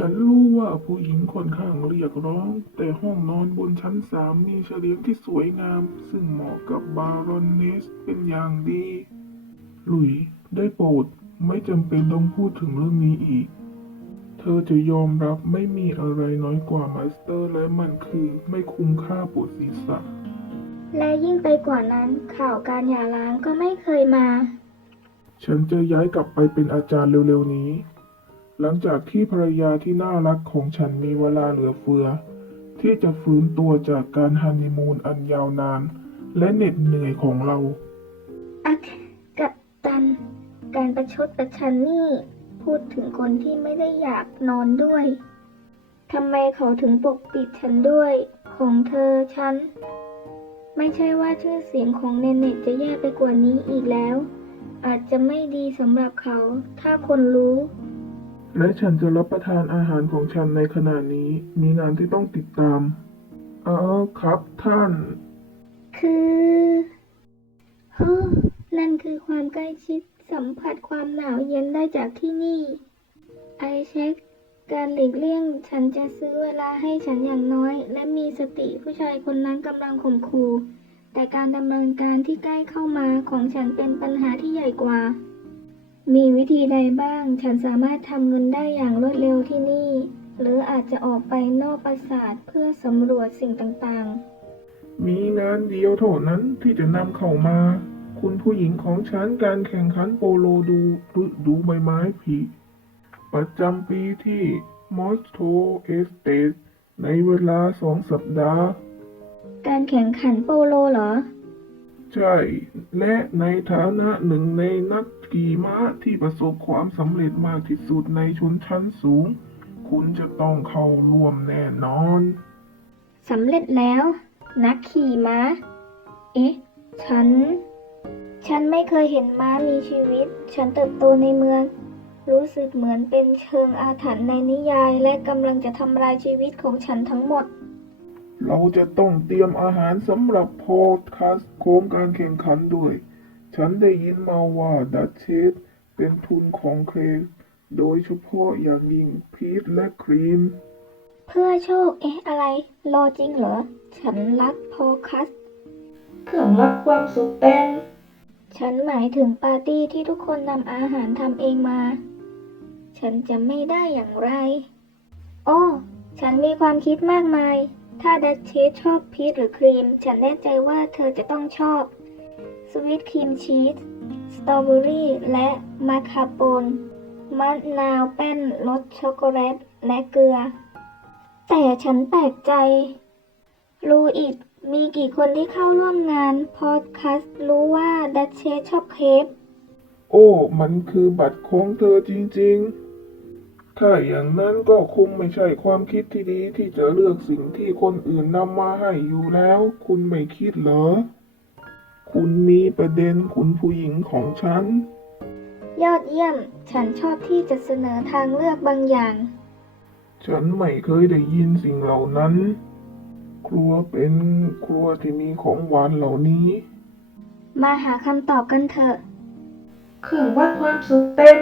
ฉันรู้ว่าผู้หญิงค่อนข้างเรียกร้อง แต่ห้องนอนบนชั้นสามมีเฉลียงที่สวยงาม ซึ่งเหมาะกับบารอนเนสเป็นอย่างดีหลุยได้โปรดไม่จำเป็นต้องพูดถึงเรื่องนี้อีก เธอจะยอมรับไม่มีอะไรน้อยกว่ามาสเตอร์และมันคือไม่คุ้มค่าปวดศีรษะ และยิ่งไปกว่านั้นข่าวการหย่าร้างก็ไม่เคยมา ฉันจะย้ายกลับไปเป็นอาจารย์เร็วๆนี้ หลังจากที่ภรรยาที่น่ารักของฉันมีเวลาเหลือเฟือ ที่จะฟื้นตัวจากการฮันนีมูนอันยาวนาน และเหน็ดเหนื่อยของเรา อักกับตัน การประชดประชันนี่ พูดถึงคนที่ไม่ได้อยากนอนด้วยทำไมเขาถึงปกปิดฉันด้วย ของเธอฉัน ไม่ใช่ว่าชื่อเสียงของเนเน็ตจะแย่ไปกว่านี้อีกแล้ว อาจจะไม่ดีสำหรับเขา ถ้าคนรู้ และฉันจะรับประทานอาหารของฉันในขณะนี้ มีงานที่ต้องติดตามเออครับท่าน คือฮนั่นคือความใกล้ชิดสัมผัสความหนาวเย็นได้จากที่นี่ ไอเช็ค การหลีกเลี่ยง ฉันจะซื้อเวลาให้ฉันอย่างน้อย และมีสติผู้ชายคนนั้นกำลังข่มขู่แต่การดำเนินการที่ใกล้เข้ามาของฉันเป็นปัญหาที่ใหญ่กว่า มีวิธีใดบ้าง ฉันสามารถทำเงินได้อย่างรวดเร็วที่นี่ หรืออาจจะออกไปนอกปราสาทเพื่อสำรวจสิ่งต่างๆมีงานเดียวเท่านั้นที่จะนำเข้ามา คุณผู้หญิงของฉันการแข่งขันโปโลดูฤดูใบไม้ผลิประจำปีที่มอสโตเอสเตสในเวลาสองสัปดาห์การแข่งขันโปโลเหรอ ใช่ และในฐานะหนึ่งในนัก ขี่ม้าที่ประสบความสำเร็จมากที่สุดในชนชั้นสูง คุณจะต้องเข้าร่วมแน่นอน สำเร็จแล้ว นักขี่ม้า เอ๊ะ ฉัน ฉันไม่เคยเห็นม้ามีชีวิต ฉันเติบโตในเมือง รู้สึกเหมือนเป็นเชิงอาถรรพ์ในนิยาย และกำลังจะทำลายชีวิตของฉันทั้งหมด เราจะต้องเตรียมอาหารสำหรับพอดคาสต์โค้งการแข่งขันด้วย ฉันได้ยินมาว่าดัชเชสเป็นทุนของเครนโดยเฉพาะอย่างยิ่งพีทและครีม เพื่อโชคเอ๊ะอะไร รอจริงเหรอ ฉันรักพอคัส เครื่องรักความสุขแต่งฉันหมายถึงปาร์ตี้ที่ทุกคนนำอาหารทำเองมา ฉันจะไม่ได้อย่างไร โอ้ ฉันมีความคิดมากมาย ถ้าดัชเชสชอบพีชหรือครีม ฉันแน่ใจว่าเธอจะต้องชอบส วีทครีมชีส สตรอเบอรี่และมาคาโปนมะนาวแป้นรสช็อกโกแลตและเกลือ แต่ฉันแปลกใจลูอิดมีกี่คนที่เข้าร่วมงาน พอดคาสต์รู้ว่าดัชเชสชอบเคฟโอ้ มันคือบัตรของเธอจริงๆ ถ้าอย่างนั้นก็คงไม่ใช่ความคิดที่ดีที่จะเลือกสิ่งที่คนอื่นนำมาให้อยู่แล้ว คุณไม่คิดเหรอ คุณมีประเด็นคุณผู้หญิงของฉัน ยอดเยี่ยม ฉันชอบที่จะเสนอทางเลือกบางอย่าง ฉันไม่เคยได้ยินสิ่งเหล่านั้น ครัวเป็นครัวที่มีของหวานเหล่านี้ มาหาคำตอบกันเถอะ เครื่องวัดความสุขเต็ม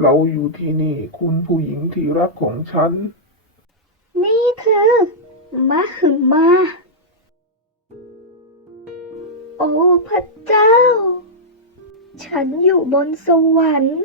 เราอยู่ที่นี่คุณผู้หญิงที่รักของฉัน นี่คือมะหึมา โอ้พระเจ้า ฉันอยู่บนสวรรค์